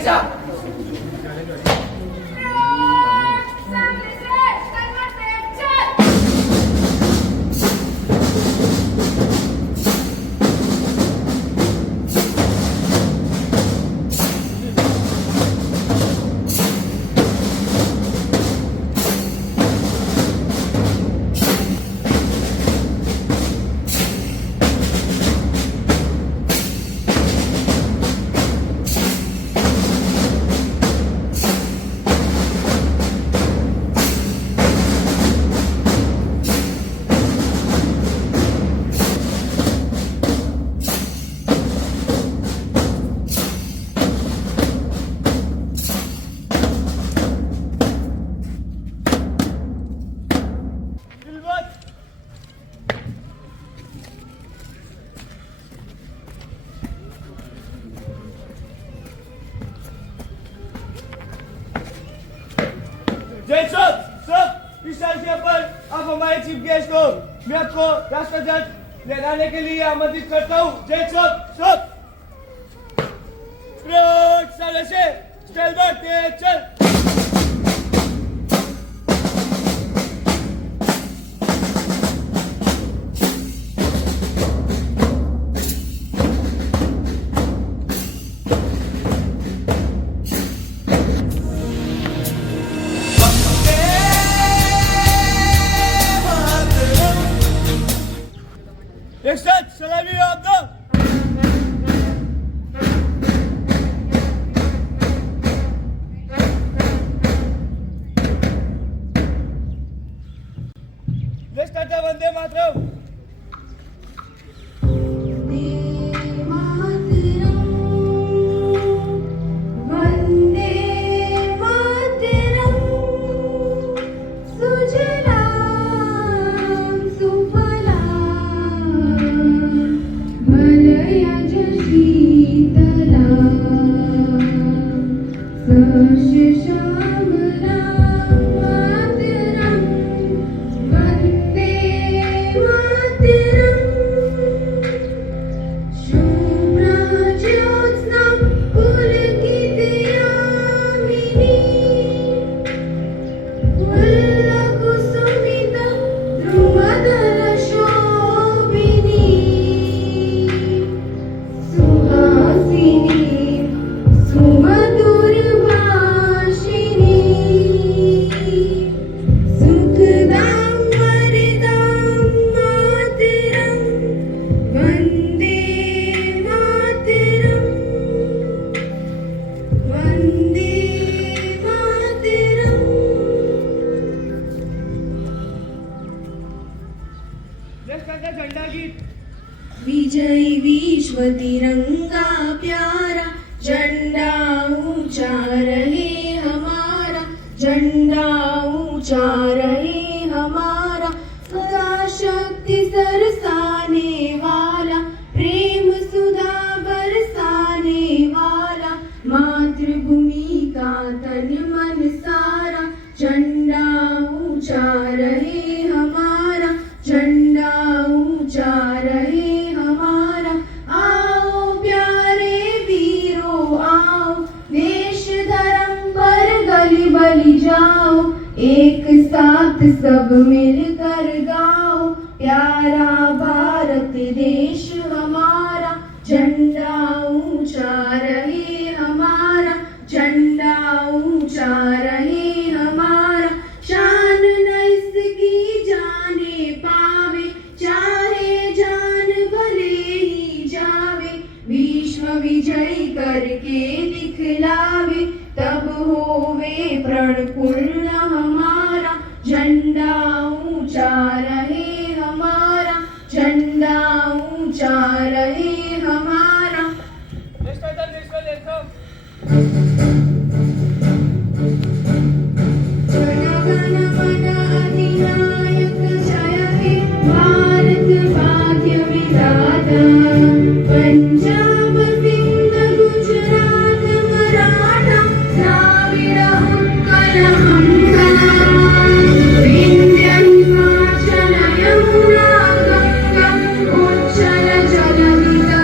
करायचा. आप हमारे चीफ गेस्ट हो, मैं आपको राष्ट्रध्वज लहराने के लिए आमंत्रित करता हूँ. जय सब साले से चल बढ़ते चल. एक साथ सलामी आप दो. वंदे मातरम. विजय विश्व तिरंगा प्यारा, झंडा ऊंचा रहे हमारा, झंडा ऊंचा रहे हमारा. सदा शक्ति सरसाने वाला, प्रेम सुधा बरसाने वाला, मातृभूमि का तन मन सारा. झंडा ऊंचा रहे हमारा, झंडा ऊंचा रहे हमारा. आओ प्यारे वीरों आओ, देश धर्म पर गली बली जाओ. एक साथ सब मिलकर गाओ, प्यारा भारत देश हमारा. झंडा ऊंचा रहे हमारा, झंडा ऊंचा रहे हमारा. शान न इसकी जाने पावे, चाहे जान भले ही जावे. विश्व विजय करके दिखलावे, तब होवे प्रण पूर्ण हमारा. झंडा ऊंचा रहे हमारा, झंडा ऊंचा रहे हमारा. Punjab Sindh Gujarat Maratha, Dravid Utkal Ganga, Vindhya Himachal Yamuna Ganga, उच्चल जलनिध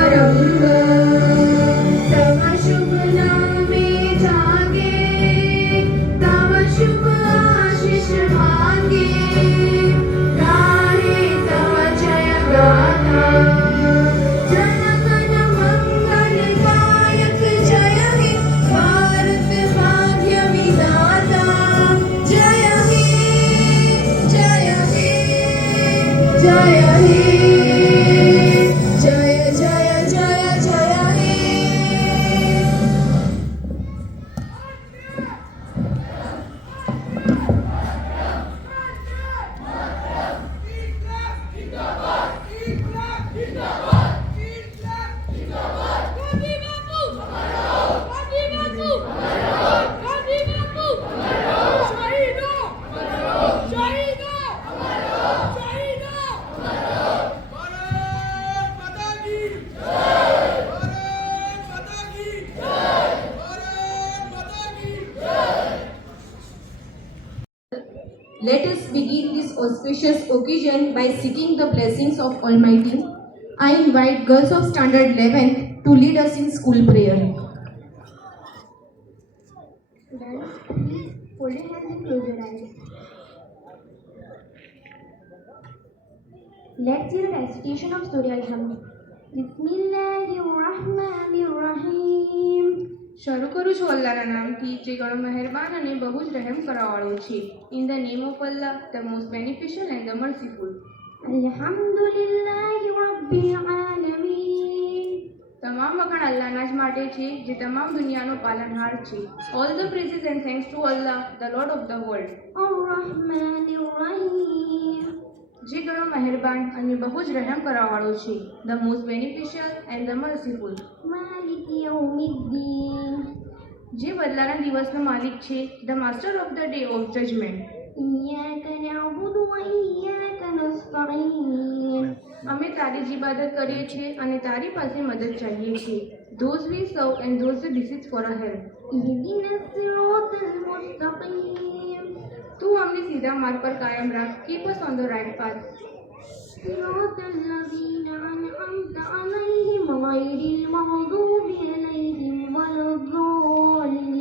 auspicious occasion by seeking the blessings of Almighty, I invite girls of Standard 11th to lead us in school prayer. Students, please hold your hands and close your eyes. Let's hear a recitation of Surah Al-Hamd. Bismillahirrahmanirrahim. શરૂ કરું છું અલ્લાહના નામથી જે ઘણો મહેરબાન અને બહુ જ રહેમ કરવાવાળો છે. In the name of Allah, the most beneficial and the merciful. Alhamdulillahi Rabbil Alameen. તમામ વખાણ અલ્લાહના જ માટે છે જે તમામ દુનિયાનો પાલનહાર છે. All the praises and thanks to Allah, the Lord of the world. Ar-Rahmanir-Rahim. જે ઘણો મહેરબાન અને બહુ જ રહેમ કરવાવાળો છે. The most beneficial and the merciful. Maliki Yawmiddin. જે બદલાના દિવસનો માલિક છે. The master of the day of judgement. Iyyaka na'budu wa iyyaka nasta'in. અમે તારી જ ઇબાદત કરીએ છીએ અને તારી પાસે મદદ ચાહીએ છીએ. Those we serve and those we basis for a help. Ihdina as-siratal mustaqim. તું અમને સીધા માર્ગ પર કાયમ રાખ. Keep us on the right path. Siratal ladzina an'amta alayhim ghayril maghdubi alayhim waladdallin.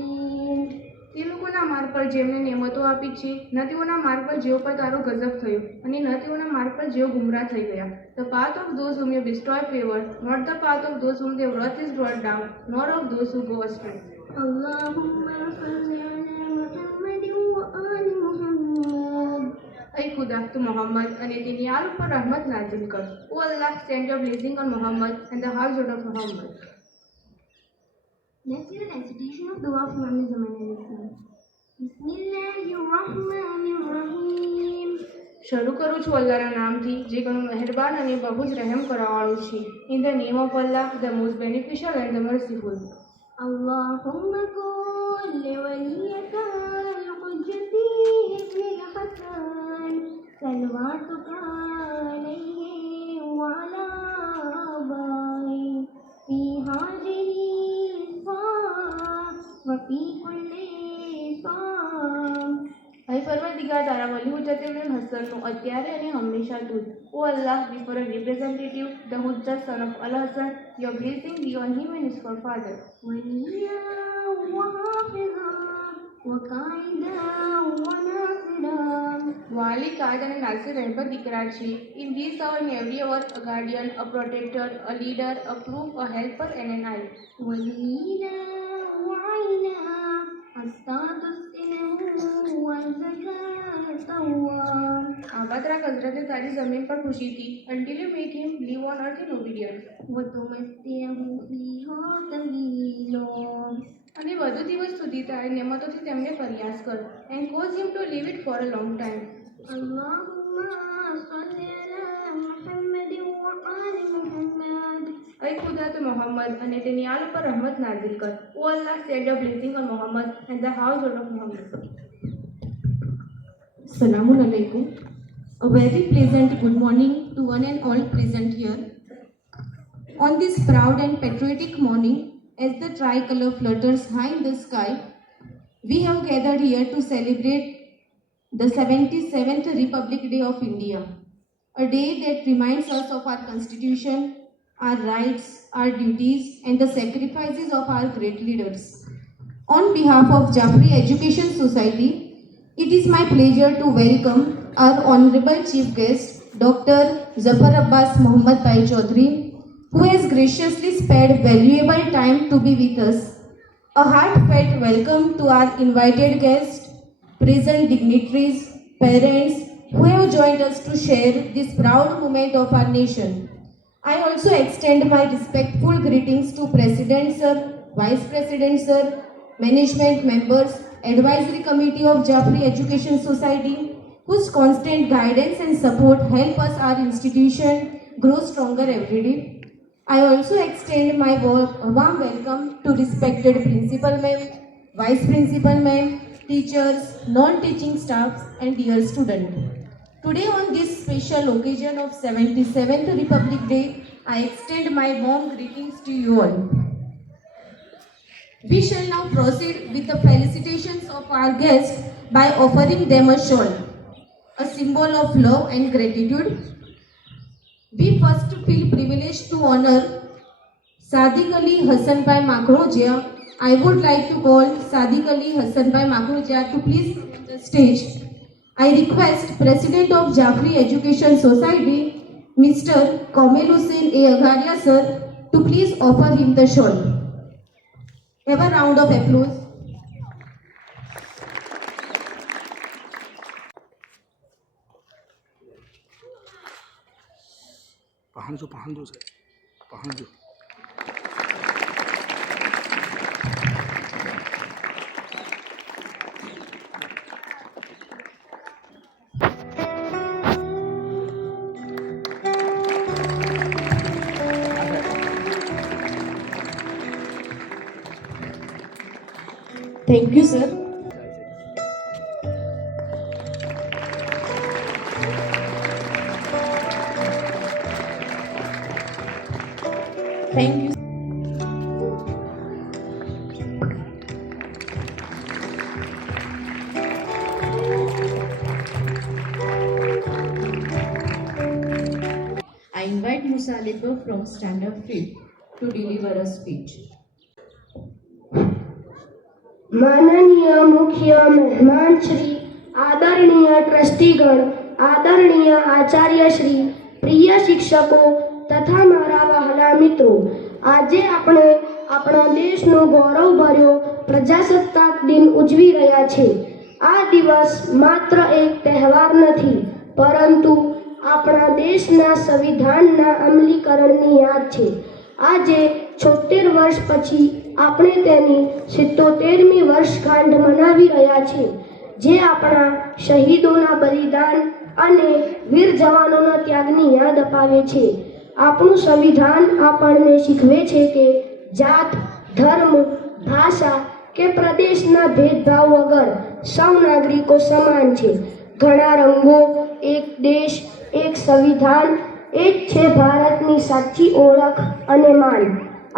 તે લોકોના માર્ગ પર જેમને નેમતો આપી છે, ન તેઓના માર્ગ પર જેઓ પર તારો ગજબ થયો અને ન તેઓના માર્ગ પર જેઓ ગુમરાહ થઈ ગયા. The path of those whom you bestow favor, not the path of those whom their wrath is brought down, nor of those who go astray. Allahumma salli ala Muhammadin wa ali Muhammad. ऐ खुदा, तू मोहम्मद અને તેની આલ ઉપર રહમત નાઝિલ કર. ઓ અલ્લાહ, send your blessing on Muhammad and the household of Muhammad. Let's hear a recitation of Dua of Imam Zaman al-Islam. Bismillahirrahmanirrahim. શરૂ કરું છું અલ્લાહના નામથી જે ઘણો મહેરબાન અને બહુ જ રહેમ કરવાવાળો છે. In the name of Allah, the most beneficial and the merciful. Allahumma kulli waliyaka al-hujjati ibn al-Hasan salawatuka alayhi wa ala abai fi hadhihi wa fi kulli saam. હે પરવરદિગાર, તારા વલી હુજ્જત ઇબ્ન હસનનું અત્યારે અને હંમેશા તું. ઓ અલ્લાહ, before a representative, the Hujjat son of Al-Hasan, your blessing be on him and his forefather. Waliya wa hafiza wa qaida wa nasira. વાલી, કાદ અને નાસિર રહેબર દીકરા છે. In this our in every work, a guardian, a protector, a leader, a proof, a helper and an eye. Walila wa aina astatusinahu wa zakatawa. આબાદ રાખ હઝરતે તારી જમીન પર ખુશીથી, until you make him live on earth in obedience. Wa tumatti'ahu fiha tawila. અને વધુ દિવસ સુધી તારી નેમતોથી તેમને પ્રયાસ કર. and cause him to live it for a long time. Allahumma salli ala Muhammadin wa ali Muhammad. ऐ खुदा, तू मोहम्मद અને તેની આલ ઉપર રહમત નાઝિલ કર. ઓ અલ્લાહ, send your blessing on Muhammad and the household of Muhammad. Assalamu alaikum. A very pleasant good morning to one and all present here. On this proud and patriotic morning, as the tricolor flutters high in the sky, we have gathered here to celebrate the 77th Republic Day of India, a day that reminds us of our constitution, our rights, our duties, and the sacrifices of our great leaders. On behalf of Jafri Education Society, it is my pleasure to welcome our honorable chief guest, Dr. Zafar Abbas Mohammad Bhai Chaudhary, who has graciously spared valuable time to be with us. A heartfelt welcome to our invited guests, present dignitaries, parents who have joined us to share this proud moment of our nation. I also extend my respectful greetings to President Sir, Vice President Sir, management members, Advisory Committee of Jafri Education Society, whose constant guidance and support help us our institution grow stronger every day. I also extend my warm welcome to respected Principal Ma'am, Vice Principal Ma'am, teachers, non-teaching staffs and dear students. Today on this special occasion of 77th Republic Day, I extend my warm greetings to you all. We shall now proceed with the felicitations of our guests by offering them a shawl. a symbol of love and gratitude. We first feel privileged to honor Sadiq Ali Hassanbhai Makhroja. I would like to call Sadiq Ali Hassanbhai Makhroja to please come on the stage. I request President of Jafri Education Society, Mr. Kamil Hussain A. Agaria sir, to please offer him the shawl. Have a round of applause. પહાણજો સાહેબ પહાણજો. Thank you, sir. Thank you. I invite Musa Alipo from Standard 5 to deliver a speech. माननीय मुख्य मेहमान श्री, आदरणीय ट्रस्टीगण, आदरणीय आचार्य श्री, प्रिय शिक्षकों तथा मारा वहाला मित्रों, આજે આપણે આપણા દેશનો ગૌરવભર્યો પ્રજાસત્તાક દિન ઉજવી રહ્યા છે. આ દિવસ માત્ર એક તહેવાર નથી, પરંતુ આપણા દેશના સંવિધાનના અમલીકરણની યાદ છે. આજે 76 વર્ષ પછી આપણે તેની 77મી વર્ષગાંઠ મનાવી રહ્યા છે, જે આપણા શહીદોના બલિદાન અને વીર જવાનોના ત્યાગની યાદ અપાવે છે. આપણું સંવિધાન આપણને શીખવે છે કે જાત, ધર્મ, ભાષા કે પ્રદેશના ભેદભાવ વગર સૌ નાગરિકો સમાન છે. ઘણા રંગો, એક દેશ, એક સંવિધાન, એ જ છે ભારતની સાચી ઓળખ અને માન.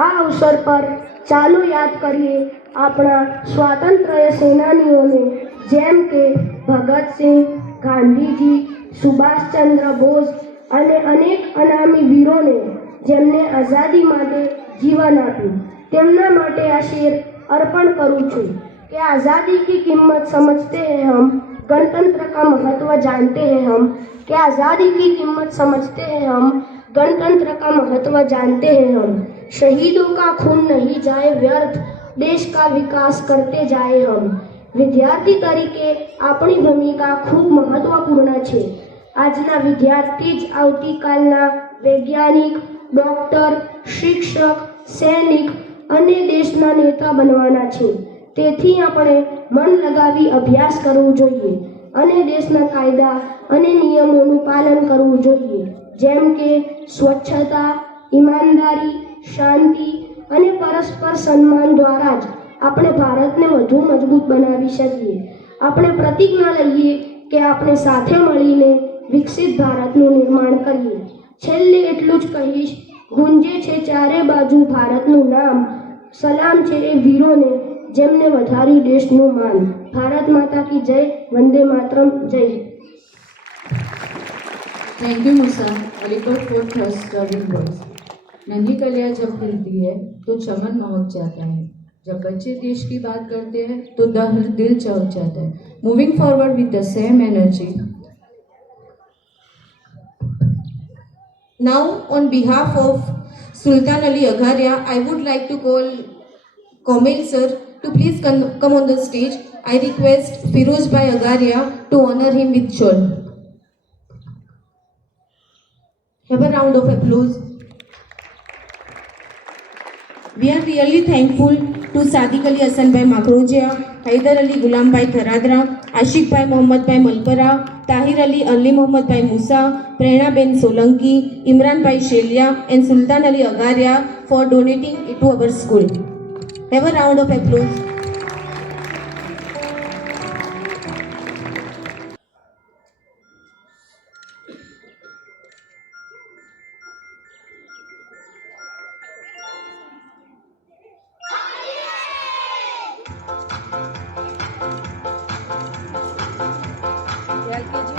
આ અવસર પર ચાલો યાદ કરીએ આપણા સ્વાતંત્ર્ય સેનાનીઓને, જેમ કે ભગતસિંહ, ગાંધીજી, સુભાષચંદ્ર બોઝ અને અનેક અનામી વીરોને, જેમને આઝાદી માટે જીવન આપ્યું. તેમના માટે આ શેર अर्पण करूँ છું कि आज़ादी की कीमत समझते हैं हम, गणतंत्र का महत्व जानते हैं हम, कि आज़ादी की कीमत समझते हैं हम, गणतंत्र का महत्व जानते हैं हम. शहीदों का खून नहीं जाए व्यर्थ, देश का विकास करते जाए हम. विद्यार्थी तरीके अपनी भूमिका खूब महत्वपूर्ण है. આજના વિદ્યાર્થી જ આવતીકાલના વૈજ્ઞાનિક, ડોક્ટર, શિક્ષક, સૈનિક અને દેશના નેતા બનવાના છે. તેથી આપણે મન લગાવી અભ્યાસ કરવો જોઈએ અને દેશના કાયદા અને નિયમોનું પાલન કરવું જોઈએ, જેમ કે સ્વચ્છતા, ઈમાનદારી, શાંતિ અને પરસ્પર સન્માન દ્વારા જ આપણે ભારતને વધુ મજબૂત બનાવી શકીએ. આપણે પ્રતિજ્ઞા લઈએ કે આપણે સાથે મળીને વિકસિત ભારતનું નિર્માણ કરીએ. છેલ્લે એટલું જ કહીશ, ગુંજે છે ચારે બાજુ ભારતનું નામ, સલામ છે એ વીરોને જેમને વધાર્યું દેશનું માન. ભારત માતા કી જય, વંદે માતરમ, જય Hind. Thank you Musa Aligarh for trustworthy words. नन्ही कलियां जब खिलती है तो चमन महक जाता है. जब बच्चे देश की बात करते हैं तो दिल चौक जाता है. Moving forward with the same energy. Now, on behalf of Sultan Ali Agaria, I would like to call Kamil sir to please come on the stage. I request Firoz Bhai Agaria to honor him with shawl. Have a round of applause. We are really thankful to Sadiq Ali Hassanbhai Makhroja, Haider Ali Gulam Bhai Tharadra, Ashik Bhai Mohammad Bhai Malpara, Tahir Ali Mohammad Bhai Musa, Prerna Ben Solanki, Imran Bhai Shelia and Sultan Ali Agaria for donating it to our school. Have a round of applause. LKG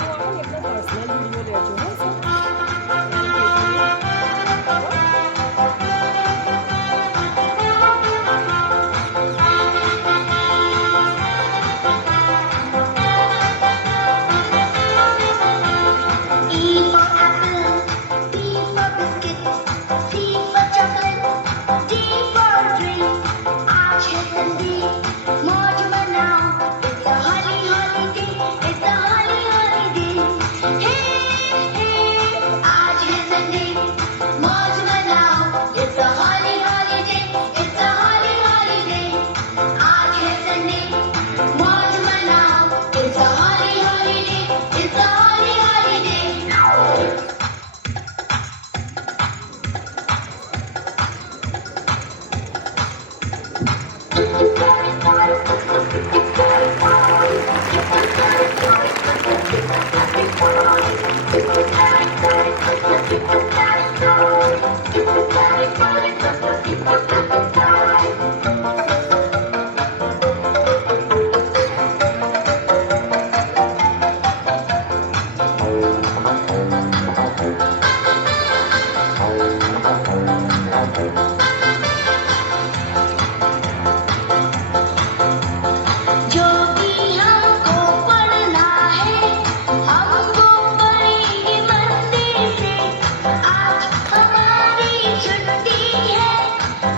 जो भी हमको पढ़ना है हमको पढ़ेंगे मंदिर से। आज हमारी छुट्टी है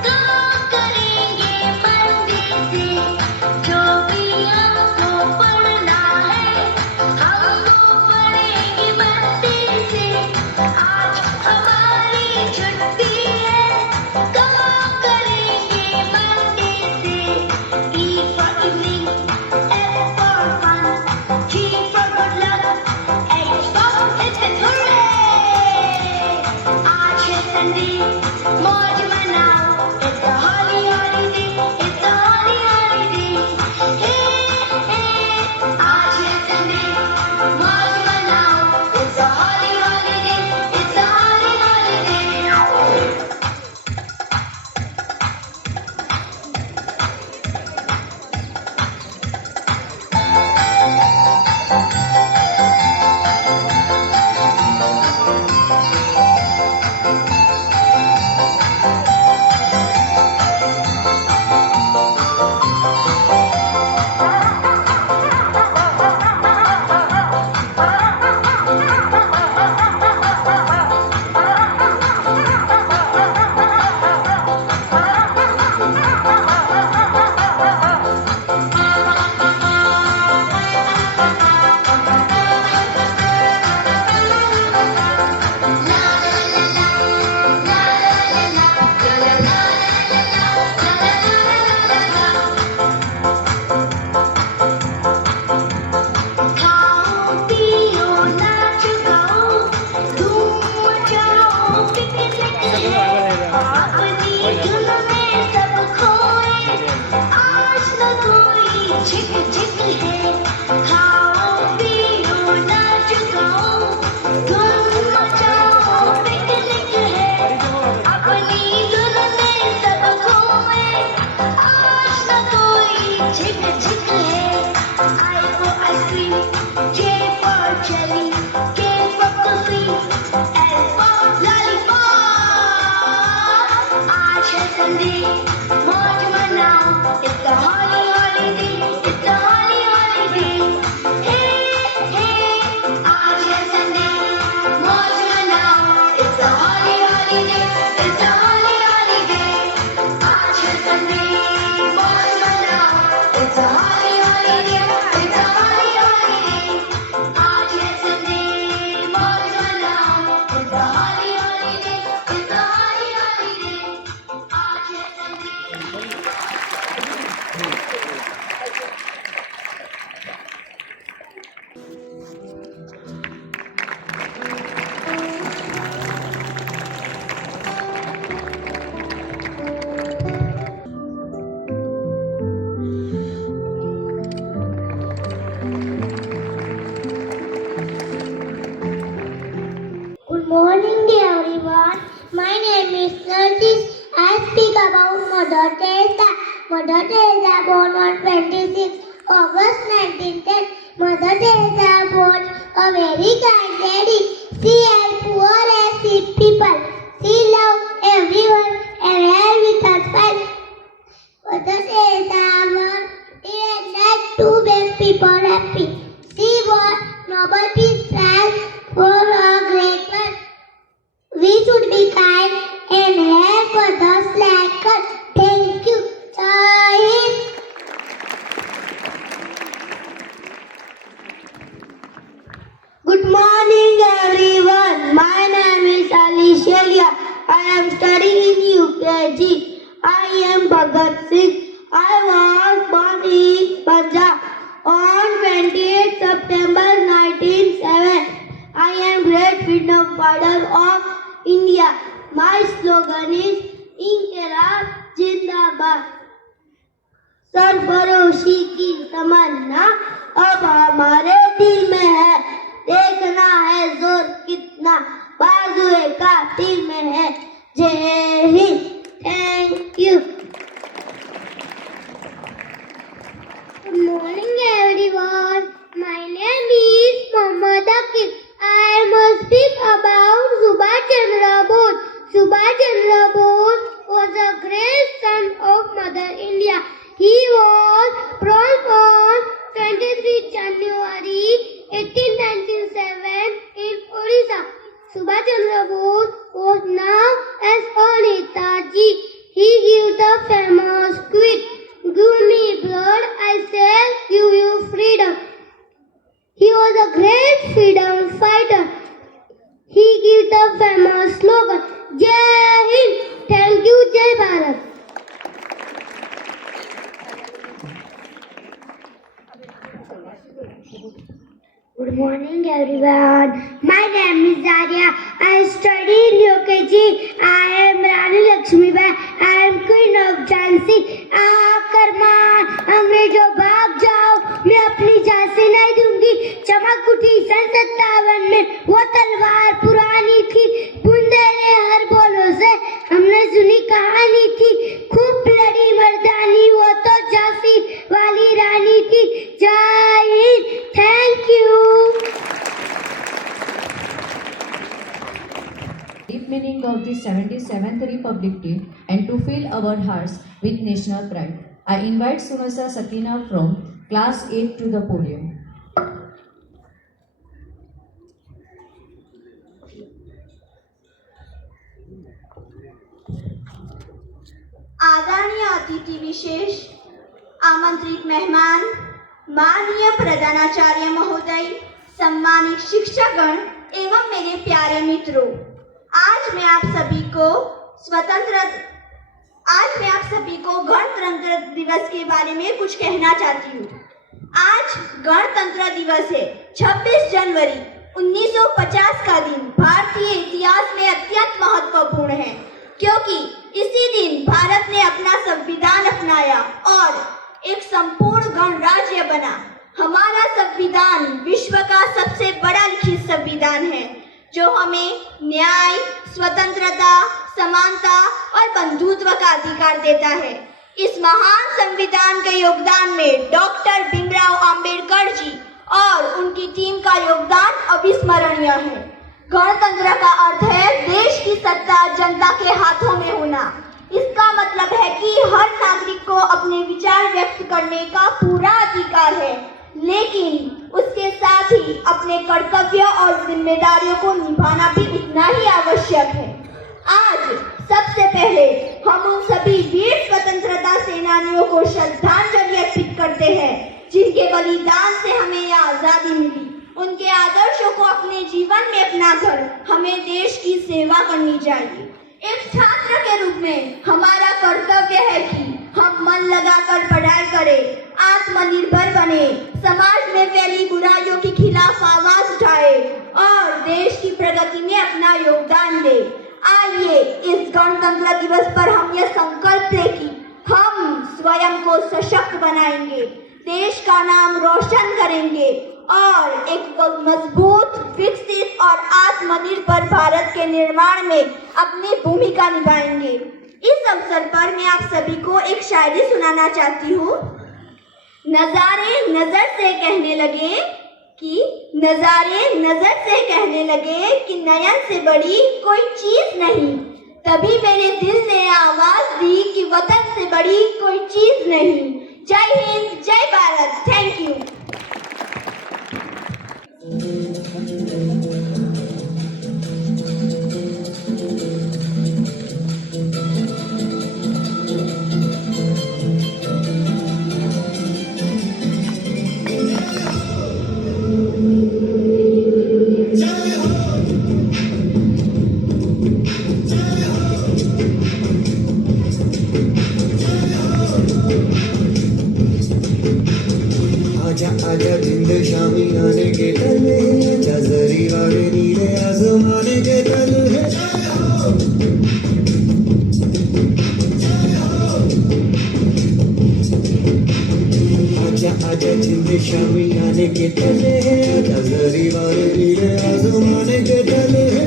तो करेंगे मंदिर से। जो भी हमको पढ़ना है हमको पढ़ेंगे मंदिर से। आज हमारी छुट्टी है तो करेंगे मंदिर से। E for evening, F for fun, G for good luck, H for hooray! आज है संडे, मौज मनाओ, it's a holly holiday, it's a holly holiday. Hey, आज है संडे, मौज मनाओ, it's a holly holiday, it's a holly holiday. खाओ पियो नाच गाओ धूम मचाओ पिकनिक है अपनी धुन में सब खोए आज न कोई झिक झिक है। खाओ पियो नाच गाओ धूम मचाओ पिकनिक है अपनी धुन में सब खोए आज न कोई झिक झिक है। I for ice cream, J for jelly, K for coffee, L for lollipop. आज है संडे, मौज मनाओ, it's a holly holiday, it's a holly holiday. Hey, hey, आज है संडे, मौज मनाओ, it's a holly holiday, it's a holly holiday. आज है संडे, मौज मनाओ, it's a holly holiday, it's a holly holiday. आज है संडे, मौज मनाओ, it's a holly holiday, it's a holly holiday. आज है Sunday. Good morning, everyone. My name is Narjis. I speak about Mother Teresa. Mother Teresa born on 26 August 1910. Mother Teresa was a very kind lady. She helped poor and sick people. She loved everyone and helped with her smile. Mother Teresa didn't like to make people happy. She was Nobel Peace Prize for her great work. We should be kind and help others like us. Thank you. Jai Hind. Good morning, everyone. My name is Alicia. I am studying in UKG. I am Bhagat Singh. I was born in Punjab on 28 September 1907. I am great freedom fighter of India. My slogan is Inqilab Zindabad. सरफरोशी की तमन्ना अब हमारे दिल में है। देखना है जोर कितना बाजुए का दिल में है। जय Hind. Thank you. Good morning everyone. My name is Mohammad Akif. I must speak about Subhash Chandra Bose. Subhash Chandra Bose was a great son of Mother India. He was born on 23 January 1897 in Odisha. Subhash Chandra Bose was known as a Netaji. He gave the famous quote, "Give me blood, I shall give you freedom." He was a great freedom fighter. He gave the famous slogan, "Jai Hind." Thank you, Jai Bharat. Good morning everyone. My name is Arya. I study in UKG. I am Rani Lakshmibai. I am Queen of Jhansi. आकर मान अंग्रेजों भाग जाओ, मैं अपनी झांसी नहीं दूंगी। चमक उठी सन 57 में, वो तलवार पुरानी थी, बुंदेले हर बोलों से हमने सुनी कहानी थी। खूब लड़ी मर्दानी, वो तो झांसी वाली रानी थी। जय Hind. Thank you. Deep meaning of the 77th Republic Day and to fill our hearts with national pride, I invite Sunasa Sakina from Class 8 to the podium. आदरणीय अतिथि विशेष, आमंत्रित मेहमान, माननीय प्रधानाचार्य महोदय, सम्मानित शिक्षकगण एवं मेरे प्यारे मित्रों, आज मैं आप सभी को गणतंत्र दिवस के बारे में कुछ कहना चाहती हूँ। आज गणतंत्र दिवस है। 26 जनवरी 1950 का दिन भारतीय इतिहास में अत्यंत महत्वपूर्ण है, क्योंकि इसी दिन भारत ने अपना संविधान अपनाया और एक संपूर्ण गणराज्य बना। हमारा संविधान विश्व का सबसे बड़ा लिखित संविधान है, जो हमें न्याय, स्वतंत्रता, समानता और बंधुत्व का अधिकार देता है। इस महान संविधान के योगदान में डॉक्टर भीमराव अंबेडकर जी और उनकी टीम का योगदान अविस्मरणीय है। गणतंत्र का अर्थ है देश की सत्ता जनता के हाथों में होना। इसका मतलब है कि हर नागरिक को अपने विचार व्यक्त करने का पूरा अधिकार है, लेकिन उसके साथ ही अपने कर्तव्य और जिम्मेदारियों को निभाना भी उतना ही आवश्यक है। आज सबसे पहले हम उन सभी वीर स्वतंत्रता सेनानियों को श्रद्धांजलि अर्पित करते हैं, जिनके बलिदान से हमें यह आजादी मिली। उनके आदर्शों को अपने जीवन में अपनाकर हमें देश की सेवा करनी चाहिए। एक छात्र के रूप में हमारा कर्तव्य है कि हम मन लगाकर पढ़ाई करें, आत्मनिर्भर बने, समाज में फैली बुराइयों के खिलाफ आवाज उठाए और देश की प्रगति में अपना योगदान दे। आइए इस गणतंत्र दिवस पर हम यह संकल्प लें कि हम स्वयं को सशक्त बनाएंगे, देश का नाम रोशन करेंगे और एक मजबूत, विकसित और आत्मनिर्भर भारत के निर्माण में अपनी भूमिका निभाएंगे। इस अवसर पर मैं आप सभी को एक शायरी सुनाना चाहती हूँ। नजारे नजर से कहने लगे कि नयन से बड़ी कोई चीज नहीं। तभी मेरे दिल ने आवाज दी कि वतन से बड़ी कोई चीज नहीं। जय हिंद, जय भारत। Thank you. आजा आजा जिंद शामी आने के तल है, आजा जरी वाले नीले आसमाने के तल है। आजा आजा जिंद शामी आने के तल है, आजा जरी वाले नीले आसमाने के तल है।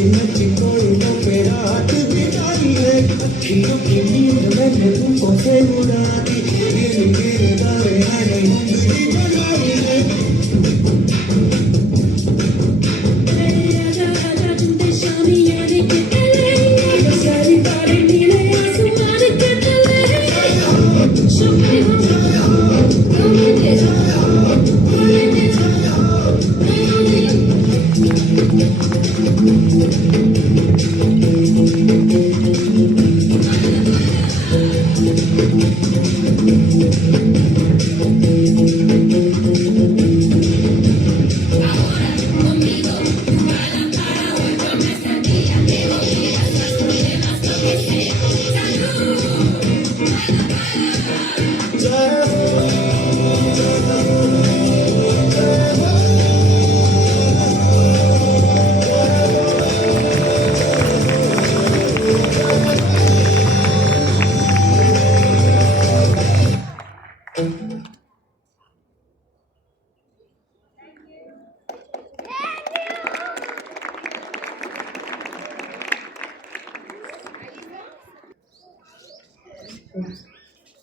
नची नची कोयलों पे रात बिताई है अखियों की नींद मैंने तुमको से उड़ा दी गिर गिर तारे मैंने उंगली जलाई है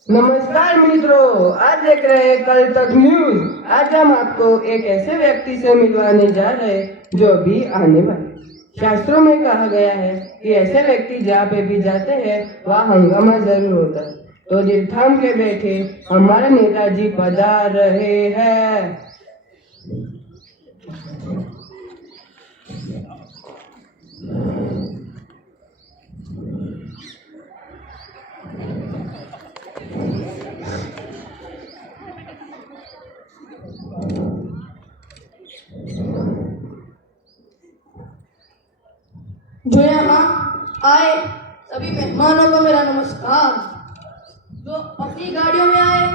नमस्कार मित्रों, आज देख रहे हैं कल तक न्यूज। आज हम आपको एक ऐसे व्यक्ति से मिलवाने जा रहे हैं जो भी आने वाले। शास्त्रों में कहा गया है कि ऐसे व्यक्ति जहाँ पे भी जाते हैं वहाँ हंगामा जरूर होता है। तो दिल थाम के बैठे हमारे नेताजी पधार रहे हैं। जो यहाँ आए सभी मेहमानों को मेरा नमस्कार। जो अपनी गाड़ियों में आए,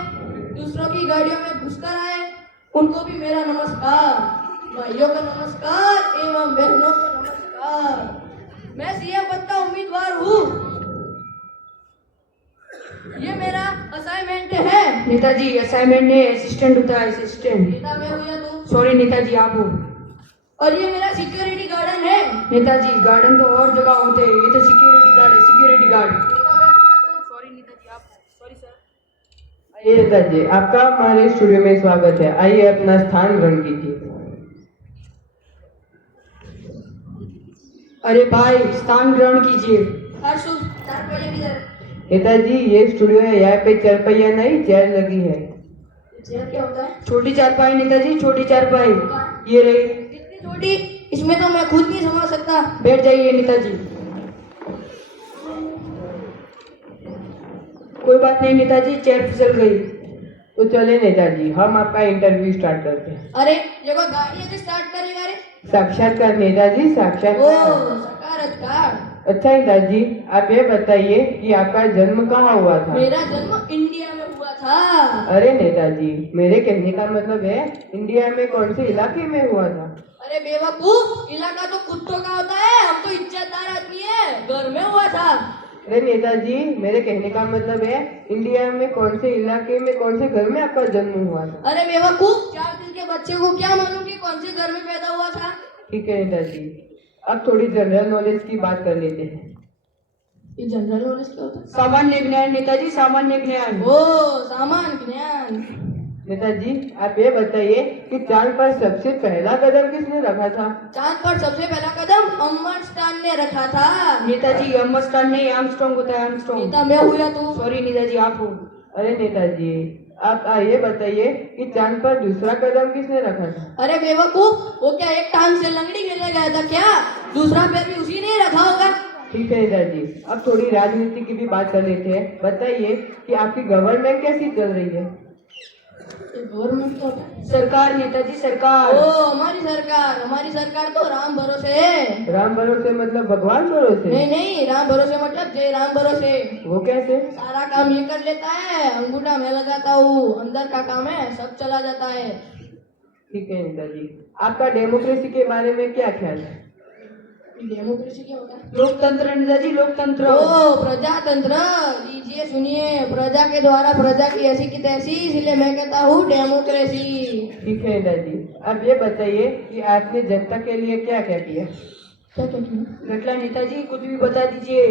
दूसरों की गाड़ियों में घुसकर आए, उनको भी मेरा नमस्कार। भाइयों को नमस्कार एवं बहनों को नमस्कार। मैं सीएम पद का उम्मीदवार हूँ। ये मेरा असाइनमेंट है। नेताजी असाइनमेंट नहीं, असिस्टेंट होता है, असिस्टेंट। नेता मैं हूँ या तू? सॉरी नेताजी, आप हो। और ये मेरा सिक्योरिटी गार्डन है। नेताजी गार्डन तो और जगह होते हैं, ये तो सिक्योरिटी गार्ड है, सिक्योरिटी गार्ड। नेता मैं हूँ या तू? सॉरी नेताजी, आप। Sorry sir. आइए नेताजी, आपका हमारे स्टूडियो में स्वागत है। आइए अपना स्थान ग्रहण कीजिए। अरे भाई, स्थान ग्रहण कीजिए। हर्षु, 4 पहिए किधर? नेताजी ये स्टूडियो है, यहाँ पे चारपहिया नहीं चेयर लगी है। चेयर क्या होता है? छोटी चारपाई नेताजी, छोटी चारपाई ये रही। इतनी छोटी, इसमें तो मैं खुद नहीं समा सकता। बैठ जाइए नेताजी। कोई बात नहीं नेताजी, चेयर फिसल गई। तो चले नेताजी, हम आपका इंटरव्यू स्टार्ट करते हैं। अरे ये कोई गाड़ी है स्टार्ट करेगा रे? साक्षात्कार नेताजी, ओ साक्षात्कार। साक्षात्कार। अच्छा नेताजी, आप ये बताइए कि आपका जन्म कहाँ हुआ था? मेरा जन्म इंडिया में हुआ था। अरे नेताजी, मेरे कहने का मतलब है इंडिया में कौन से इलाके में हुआ था? अरे बेवकूफ, इलाका तो कुत्तों का होता है, हम तो इज्जतदार आदमी है, घर में हुआ था। अरे नेताजी, मेरे कहने का मतलब है इंडिया में कौन से इलाके में कौन से घर में आपका जन्म हुआ था? अरे बेवकूफ, 4 दिन के बच्चे को क्या मालूम कि कौन से घर में पैदा हुआ था। ठीक है नेताजी, अब थोड़ी जनरल नॉलेज की बात कर लेते हैं। ये जनरल नॉलेज क्या होता है? सामान्य ज्ञान नेताजी, सामान्य ज्ञान। ओ सामान्य ज्ञान। नेताजी आप ये बताइए कि चांद पर सबसे पहला कदम किसने रखा था? चांद पर सबसे पहला कदम अमरस्टान ने रखा था। नेताजी अमरस्टान नहीं, आर्मस्ट्रांग होता है, आर्मस्ट्रांग। नेता मैं हूँ या तू? सॉरी नेताजी, आप हो। अरे नेताजी आप ये बताइए कि चांद पर दूसरा कदम किसने रखा था? अरे बेवकूफ, वो क्या एक टांग से लंगड़ी खेलने गया था क्या? दूसरा पैर भी उसी ने रखा होगा। ठीक है नेताजी, अब थोड़ी राजनीति की भी बात कर लेते हैं। बताइए कि आपकी गवर्नमेंट कैसी चल रही है? गवर्नमेंट तो होता है? सरकार नेताजी, सरकार। ओ हमारी सरकार तो राम भरोसे है। राम भरोसे मतलब भगवान भरोसे? नहीं नहीं, राम भरोसे मतलब जय राम भरोसे। वो कैसे? सारा काम ये कर लेता है, अंगूठा मैं लगाता हूँ, अंदर का काम है सब चला जाता है। ठीक है नेताजी, आपका डेमोक्रेसी के बारे में क्या ख्याल है? डेमोक्रेसी क्या होता है? लोकतंत्र नेताजी, लोकतंत्र। ओ प्रजातंत्र, लीजिए सुनिए, प्रजा के द्वारा प्रजा की ऐसी की तैसी, इसलिए मैं कहता हूँ डेमोक्रेसी। ठीक है नेताजी, अब ये बताइए कि आपने जनता के लिए क्या क्या किया? क्या क्या किया? गटला नेताजी कुछ भी बता दीजिए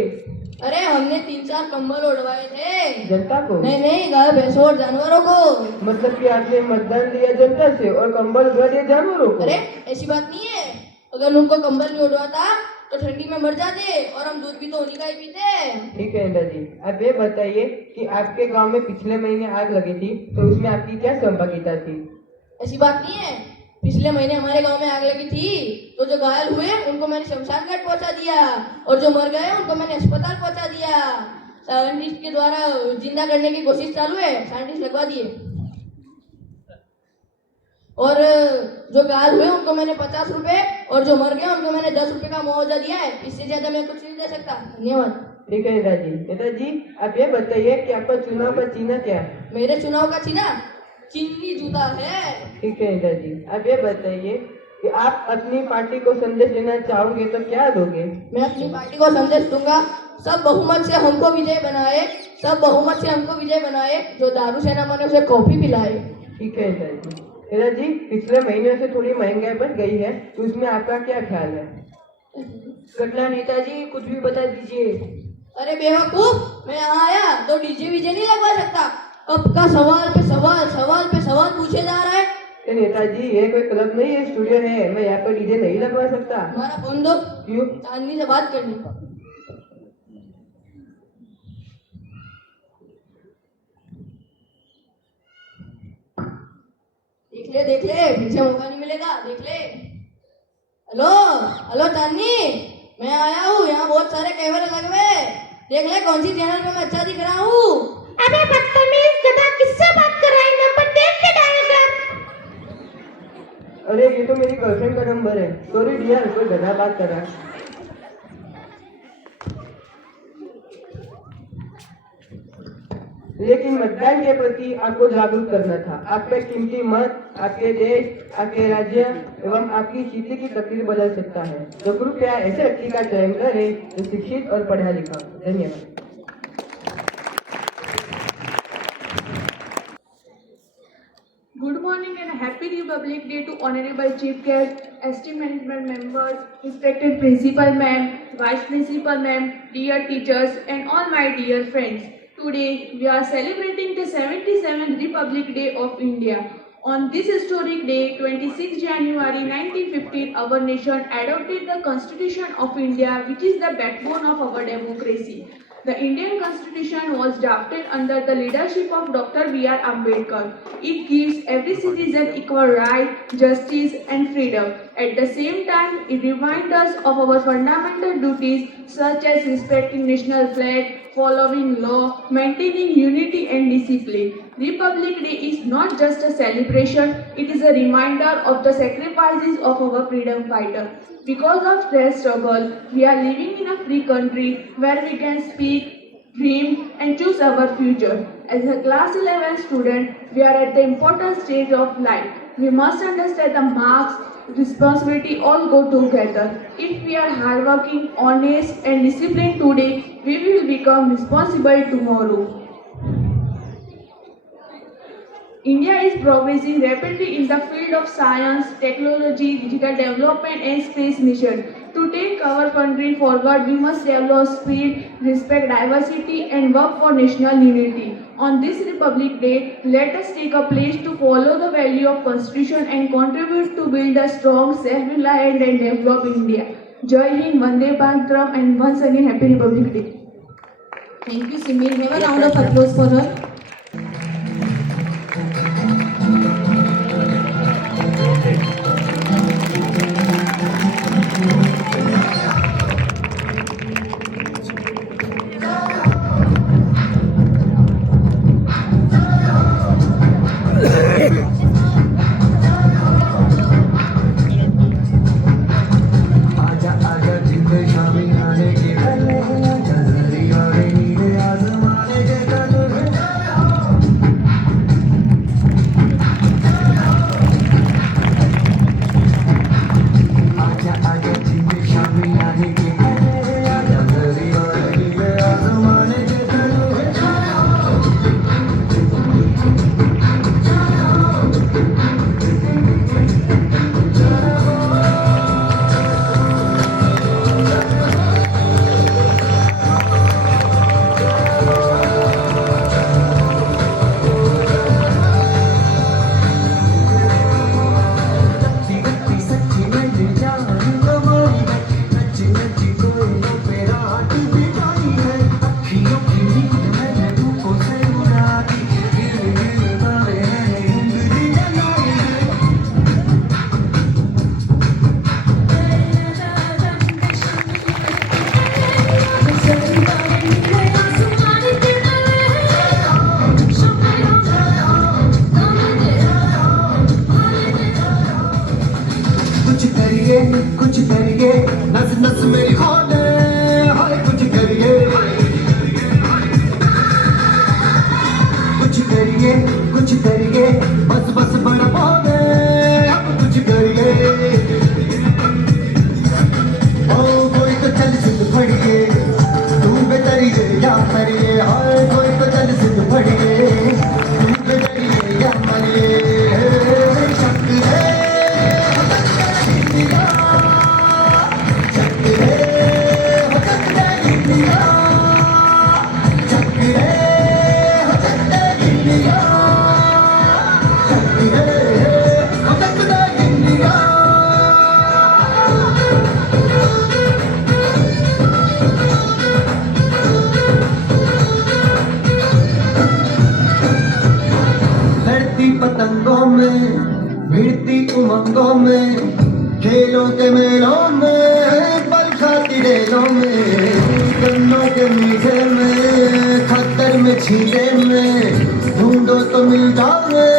अरे हमने 3-4 कंबल उड़वाए थे। जनता को। नहीं, गाय भैंसों और जानवरों को। मतलब कि आपने मतदान दिया जनता से और कंबल उड़वा दिया जानवरों को। अरे ऐसी बात नहीं है, अगर उनको कंबल नहीं उड़वाता तो ठंडी में मर जाते और हम दूध भी तो उन्हीं का ही पीते। ठीक है नेताजी, आप ये बताइए कि आपके गांव में पिछले महीने आग लगी थी तो उसमें आपकी क्या सहभागिता थी? ऐसी बात नहीं है, पिछले महीने हमारे गांव में आग लगी थी तो जो घायल हुए उनको मैंने शमशान घाट पहुंचा दिया और जो मर गए उनको मैंने अस्पताल पहुंचा दिया। साइंटिस्ट के द्वारा जिंदा करने की कोशिश चालू है, साइंटिस्ट लगवा दिए। और जो घायल हुए उनको मैंने 50 रुपए और जो मर गए उनको मैंने 10 रुपए का मुआवजा दिया है। इससे ज्यादा मैं कुछ नहीं दे सकता। धन्यवाद। ठीक है नेताजी आप ये बताइए कि आपका चुनाव का चिन्ह क्या है? मेरे चुनाव का चिन्ह चिन्नी जूता है। ठीक है नेताजी, आप ये बताइए कि आप अपनी पार्टी को संदेश देना चाहोगे तो क्या दोगे? मैं अपनी पार्टी को संदेश दूंगा, सब बहुमत से हमको विजय बनाए, सब बहुमत से हमको विजय बनाए, जो दारू सेना माने उसे कॉफी पिलाए। ठीक है नेताजी, पिछले महीनों से थोड़ी महंगाई बढ़ गई है तो उसमें आपका क्या ख्याल है? गटला नेताजी कुछ भी बता दीजिए। अरे बेवकूफ, मैं यहाँ आया तो डीजे वीजे नहीं लगवा सकता। अब का सवाल पे सवाल पूछे जा रहा है। नेताजी ये कोई क्लब नहीं है, स्टूडियो है, मैं यहाँ पर डीजे नहीं लगवा सकता। हमारा फोन दो। क्यों? चांदनी से बात करनी। देख ले फिर से मौका नहीं मिलेगा, देख ले। हेलो चांदनी, मैं आया हूँ, यहाँ बहुत सारे कैमरे लगे हुए, देख ले कौन सी चैनल पे मैं अच्छा दिख रहा हूँ। अबे बदतमीज गधा, किससे बात कर रहा है? नंबर देख के डायल कर। अरे ये तो मेरी गर्लफ्रेंड का नंबर है। सॉरी डियर, कोई गधा बात कर रहा है। लेकिन मतदान के प्रति आपको जागरूक करना था। आपका कीमती मत आपके देश, आपके राज्य एवं आपकी स्थिति की तकदीर बदल सकता है। तो कृपया ऐसे व्यक्ति का चयन करें जो शिक्षित और पढ़ा लिखा। धन्यवाद। Good morning and happy Republic Day to Honorable Chief Guest, esteemed management members, respected Principal Ma'am, Vice Principal Ma'am, dear teachers and all my dear friends. Today we are celebrating the 77th Republic Day of India. On this historic day, 26 January 1915, our nation adopted the Constitution of India, which is the backbone of our democracy. The Indian Constitution was drafted under the leadership of Dr. B.R. Ambedkar. It gives every citizen equal right, justice and freedom. At the same time, it reminds us of our fundamental duties such as respecting national flag, following law, maintaining unity and discipline. Republic Day is not just a celebration, it is a reminder of the sacrifices of our freedom fighters. Because of their struggle, we are living in a free country where we can speak, dream and choose our future. As a class 11 student, we are at the important stage of life. We must understand the marks, responsibility all go together. If we are hardworking, honest and disciplined today, we will become responsible tomorrow. India is progressing rapidly in the field of science, technology, digital development and space mission. To take our country forward, we must develop speed, respect diversity and work for national unity. On this Republic Day, let us take a pledge to follow the value of Constitution and contribute to build a strong, self-reliant and developed India. Jai Hind, Vande Mataram and once again Happy Republic Day. Thank you, Simir. Have a round of applause for her. आजा आजा जिंदे शामी आने के आजा जरी वाले नीले आसमाने के colour उड़ती पतंगों में, भिड़ती उमंगों में, खेलों के मेलों में, पल खाती रेलों में, गन्नों के मीठे में, खद्दर में छीले में, ढूंढो तो मिल जाओगे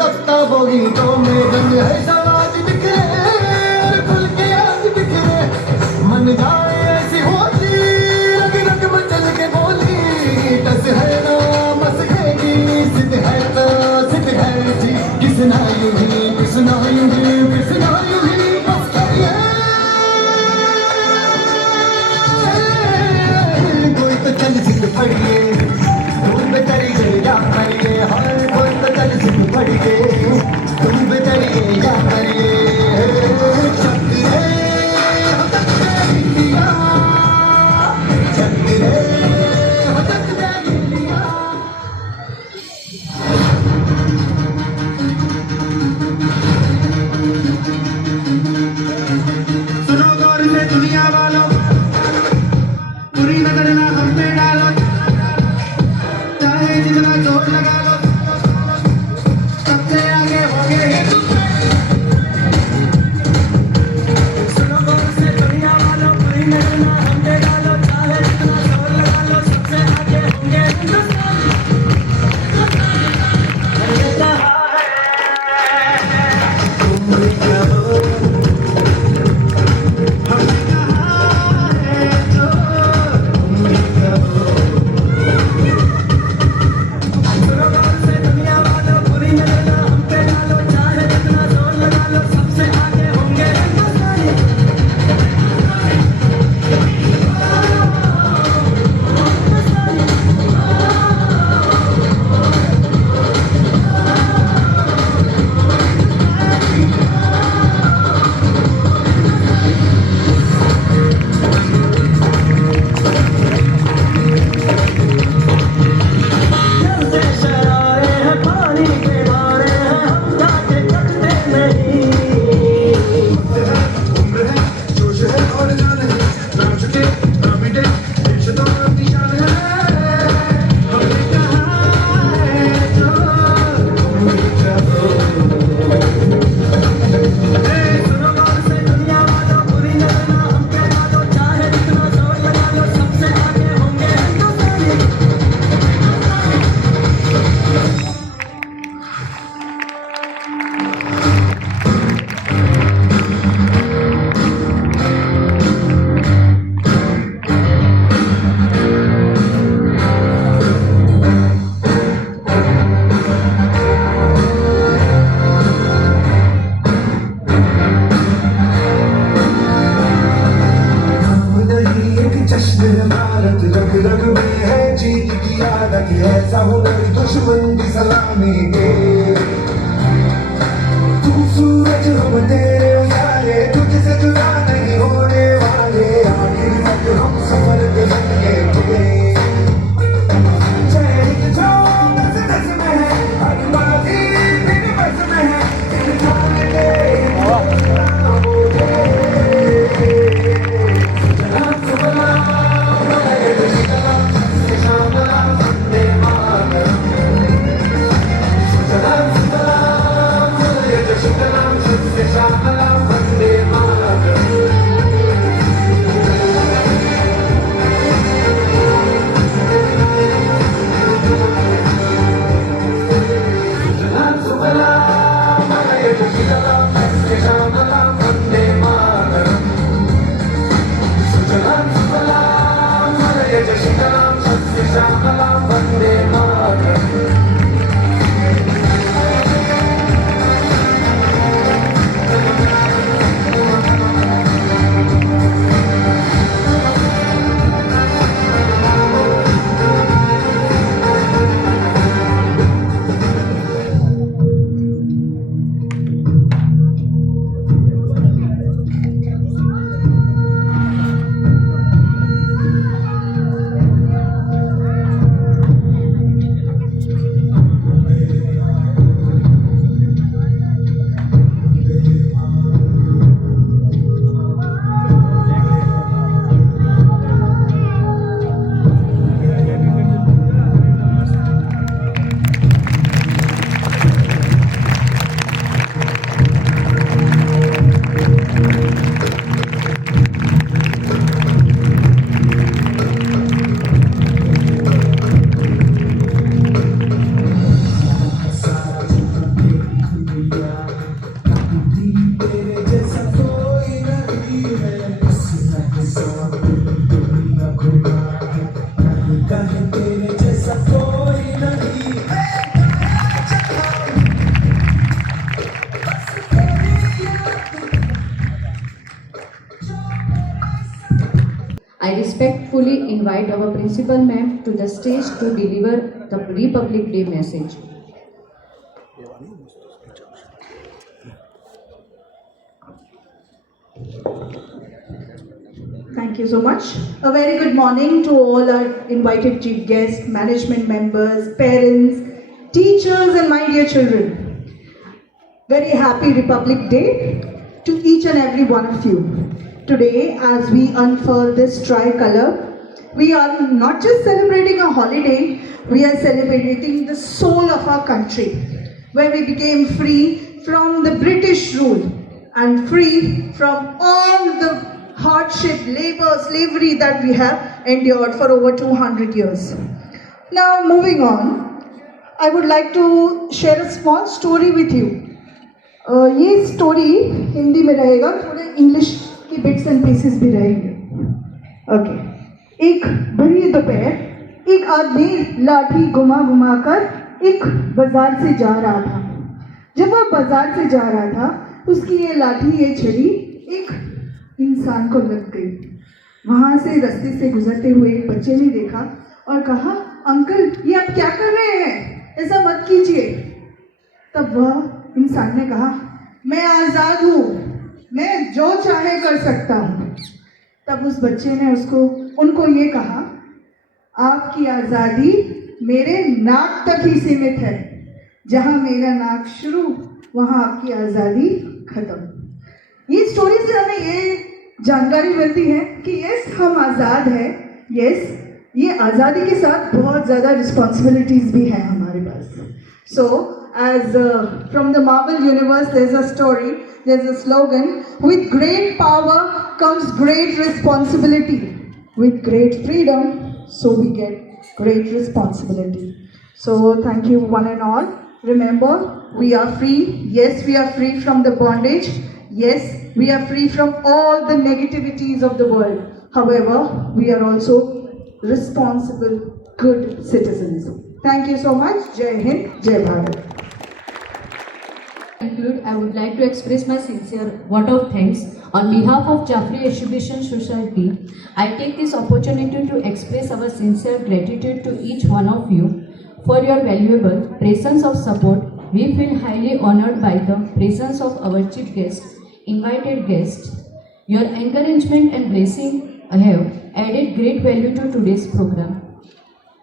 तख्ता बोगीटों में। रंग है समाज बिखरे और खुल के आज बिखरे, मन जाए ऐसी होती रग रग मचल के बोली। टस है ना मस खेगी, सिद्ध है तो सिद्ध है जी, किसना यूं ही किसना यूं ही किसना यूं ही बस करिए। कोई तो चल सिद्ध पड़िए, तुम बेचारी गए या करिए। हर कोई तो चल सिद्ध पड़िए, तुम बेचारी या करिए। सुनो गौर से दुनिया वालों, बुरी नजर ना हम पे डालो, चाहे जितना जोर लगा लो, सबसे आगे होंगे हिंदुस्तान। सुनो गौर से दुनिया वालों, बुरी नजर ना हम पे डालो, चाहे जितना जोर लगा लो, सबसे आगे होंगे हिंदुस्तान। मैंने कहा है तुम भी कहो, हमने कहा है जो तुम भी कहो। सुनो गौर से दुनिया वालों, बुरी नजर ना हम पे डालो, चाहे जितना जोर लगा लो, सबसे आगे होंगे हिंदुस्तानी। जलते शरारे हैं, पानी के मारे हैं, हम जाके करते नहीं। उम्र है, जोश है और जान है, नाम चुके ना मिटे, रिश्तों अपनी जान है। हमने कहा है जो तुम भी कहो। सुनो गौर से दुनिया वालों, बुरी नजर ना हम पे डालो, चाहे जितना जोर लगा लो, सबसे आगे होंगे हिंदुस्तानी। नहीं एक जश्न है भारत, रग रग में है जीत की आदत, ऐसा हुनर दुश्मन की सलामी के। तू सूरज हम तेरे उजाले, तुझसे जुदा नहीं होने वाले, आखिर तक हम सफर के बनेंगे। जय हिंद जो नस नस में है, हर बाजी मेरे बस में है, इंसान के I respectfully invite our principal ma'am to the stage to deliver the Republic Day message. Thank you so much. A very good morning to all our invited chief guests, management members, parents, teachers and my dear children. Very happy Republic Day to each and every one of you. Today, as we unfurl this tricolor, we are not just celebrating a holiday, we are celebrating the soul of our country, where we became free from the British rule and free from all the hardship, labor, slavery that we have endured for over 200 years. Now, moving on, I would like to share a small story with you. ये story Hindi में रहेगा, थोड़े English की bits and pieces भी रहेंगे. Okay. एक भरी दोपहर एक आदमी लाठी घुमा घुमा कर एक बाजार से जा रहा था. जब वह बाजार से जा रहा था, उसकी ये लाठी, ये छड़ी एक इंसान को लग गई. वहां से रास्ते से गुजरते हुए एक बच्चे ने देखा और कहा, अंकल ये आप क्या कर रहे हैं, ऐसा मत कीजिए. तब वह इंसान ने कहा, मैं आजाद हूँ, मैं जो चाहे कर सकता हूँ. तब उस बच्चे ने उनको ये कहा, आपकी आज़ादी मेरे नाक तक ही सीमित है. जहाँ मेरा नाक शुरू, वहाँ आपकी आज़ादी खत्म. ये स्टोरी से हमें ये जानकारी मिलती है कि यस, हम आज़ाद हैं. यस, ये आज़ादी के साथ बहुत ज़्यादा रिस्पॉन्सिबिलिटीज़ भी हैं हमारे पास. सो as from the Marvel universe, there's a story, there's a slogan, with great power comes great responsibility. With great freedom, so we get great responsibility. So thank you one and all. Remember, we are free. Yes, we are free from the bondage. Yes, we are free from all the negativities of the world. However, we are also responsible, good citizens. Thank you so much. Jai Hind, Jai Bharat. Conclude, I would like to express my sincere word of thanks on behalf of Jaffrey Exhibition Society. I take this opportunity to express our sincere gratitude to each one of you for your valuable presence of support. We feel highly honored by the presence of our chief guest, invited guests. Your encouragement and blessing have added great value to today's program.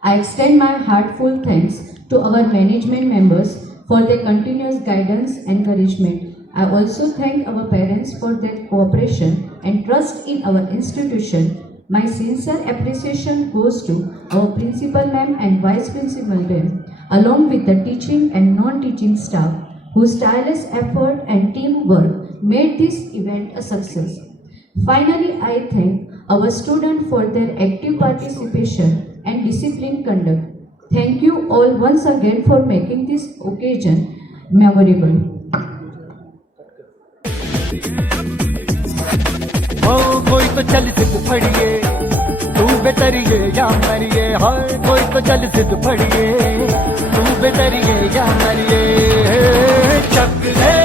I extend my heartfelt thanks to our management members for their continuous guidance and encouragement. I also thank our parents for their cooperation and trust in our institution. My sincere appreciation goes to our principal ma'am and vice principal ma'am, along with the teaching and non-teaching staff, whose tireless effort and teamwork made this event a success. Finally, I thank our students for their active participation and disciplined conduct. Thank you all once again for making this occasion memorable. ओ कोई तो चल सिद्ध फड़िए, तू बेतरिए या मरिए. हाय कोई तो चल सिद्ध फड़िए, तू बेतरिए या मरिए. चक दे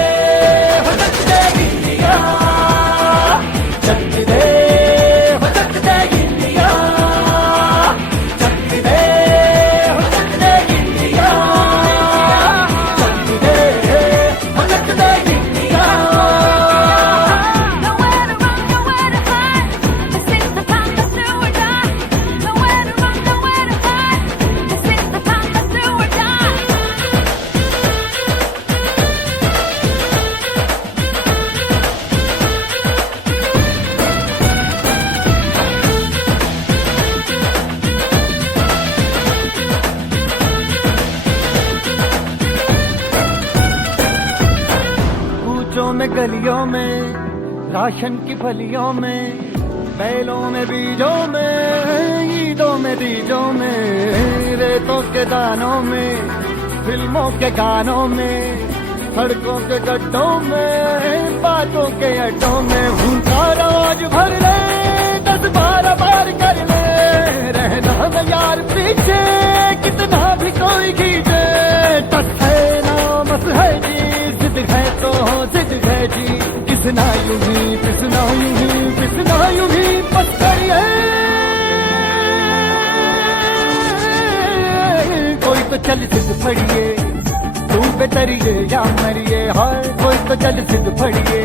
हो चक दे गिल्लिया, चक दे हो चक दे गिल्लिया, चक दे हो चक दे गिल्लिया, चक दे हो चक दे गिल्लिया. में गलियों में, राशन की फलियों में, बैलों में बीजों में, ईदों में बीजों में, रेतों के दानों में, फिल्मों के गानों में, सड़कों के गड्ढों में, बातों के अड्डों में. भूखा रोज भर ले, 10-12 बार कर ले, रहना न यार पीछे, कितना भी कोई खींचे. टस है ना मस है जी, जिद है तो जिद है जी, किसना यूं ही पिसना यूं ही पिसना यूं ही पत्थर है. तो चल सिद्ध फड़िए तू बेतरिए या मरिए हाय कोई तो चल सिद्ध फड़िए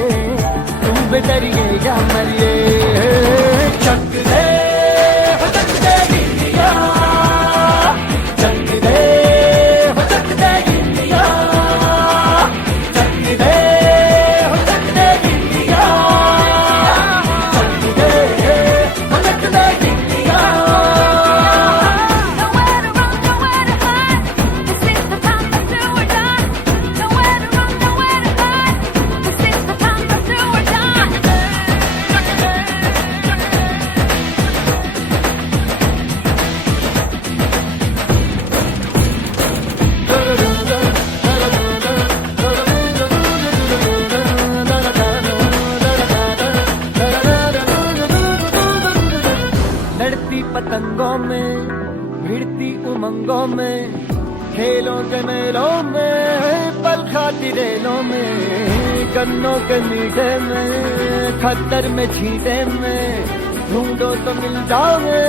तू बेतरिए या मरिए चक दे हो चक दे इंडिया चक दे हो चक दे इंडिया चक दे हो चक दे इंडिया चक दे हो चक दे इंडिया लड़ती पतंगों में भिड़ती उमंगों में खेलों के मेलों में पल खाती रेलों में गन्नों के मीठे में खद्दर में छींटे में ढूंढो तो मिल जाओगे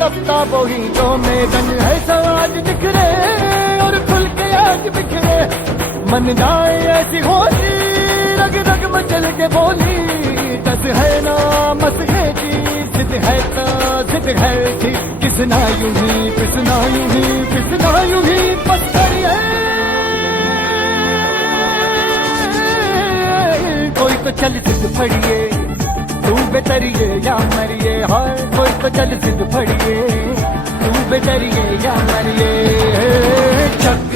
तपता बोहीटों में गन है समाज बिखरे और खुल के आज बिखरे मन जाए ऐसी होली रग रग मचल के बोली दस है ना मस है जी जिद है तो जिद है जी किसना यूं ही किसना यूं ही किसना यूं ही पत्थर कोई तो चल सिद्ध फड़िए तू बेतरिए या मरिए हाय कोई तो चल सिद्ध फड़िए तू बेतरिए या मरिए चक